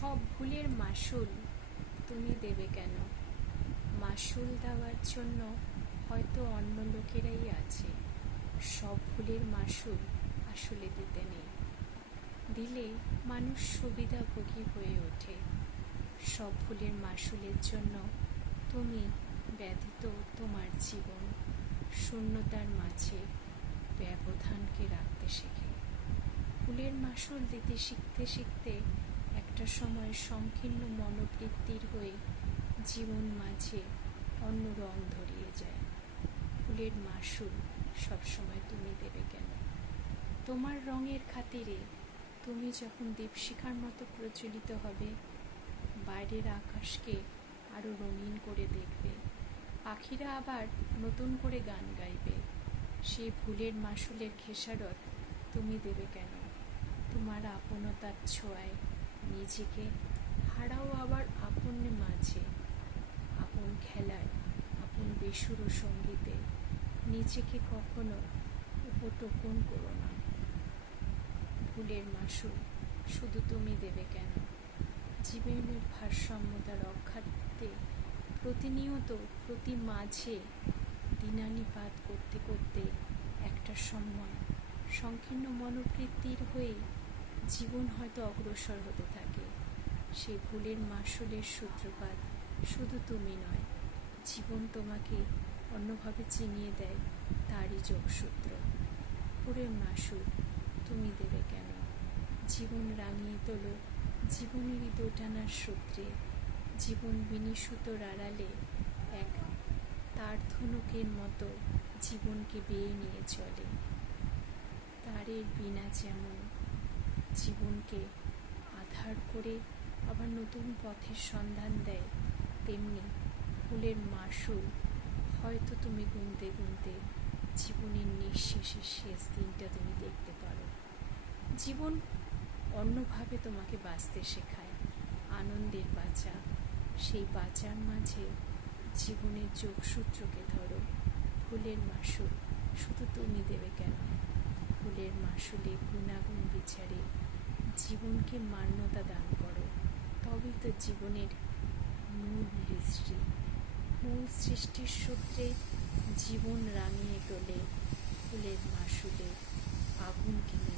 সব ভুলের মাসুল তুমি দেবে কেন? মাসুল দেওয়ার জন্য হয়তো অন্য লোকেরাই আছে। সব ভুলের মাসুল আসলে দিতে নেই। দিলে মানুষ সুবিধাভোগী হয়ে ওঠে। সব ভুলের মাসুলের জন্য তুমি ব্যথিত। তোমার জীবন শূন্যতার মাঝে ব্যবধানকে রাখতে শেখে। ভুলের মাসুল দিতে শিখতে শিখতে একটা সময় সংকীর্ণ মনোবৃত্তির হয়ে জীবন মাঝে অন্য রং ধরিয়ে যায়। ভুলের মাসুল সবসময় তুমি দেবে কেন? তোমার রঙের খাতিরে তুমি যখন দীপশিখার মতো প্রজ্বলিত হবে, বাইরের আকাশকে আরো রঙিন করে দেখবে, পাখিরা আবার নতুন করে গান গাইবে। সেই ভুলের মাসুলের খেসারত তুমি দেবে কেন? তোমার আপনতার ছোঁয়ায় নিজেকে হারাও আবার আপনের মাঝে। আপন খেলায়, আপন বেসুরো সঙ্গীতে নিজেকে কখনো উপটোপন করো না। ভুলের মাসুল শুধু তুমি দেবে কেন? জীবনের ভারসাম্যতা রক্ষার্থে প্রতিনিয়ত প্রতি মাঝে দিনানিপাত করতে করতে একটা সময় সংকীর্ণ মনোবৃত্তির হয়ে জীবন হয়তো অগ্রসর হতে থাকে। সেই ভুলের মাসুলের সূত্রপাত শুধু তুমি নয়, জীবন তোমাকে অন্যভাবে চিনিয়ে দেয় তারই যোগসূত্র। ভুলের মাসুল তুমি দেবে কেন? জীবন রাঙিয়ে তোলো জীবনেরই দোটানার সূত্রে। জীবন বিনিশুতোর আড়ালে এক তার ধনুকের মতো জীবনকে বেয়ে নিয়ে চলে। তারের বিনা যেমন জীবনকে আধার করে আবার নতুন পথের সন্ধান দেয়, তেমনি ফুলের মাসুল হয়তো তুমি গুনতে গুনতে জীবনের নিঃশেষের শেষ দিনটা তুমি দেখতে পারো। জীবন অন্যভাবে তোমাকে বাঁচতে শেখায়, আনন্দের বাঁচা। সেই বাঁচার মাঝে জীবনের যোগসূত্রকে ধরো। ফুলের মাসুল শুধু তুমি দেবে কেন? ফুলের মাসুলে গুণাগুণ বিচারে জীবনকে মান্যতা দান করো। তবেই তো জীবনের মূল সৃষ্টির সূত্রে জীবন রাঙিয়ে তোলে ফুলের মাসুলে আগুন কিনে।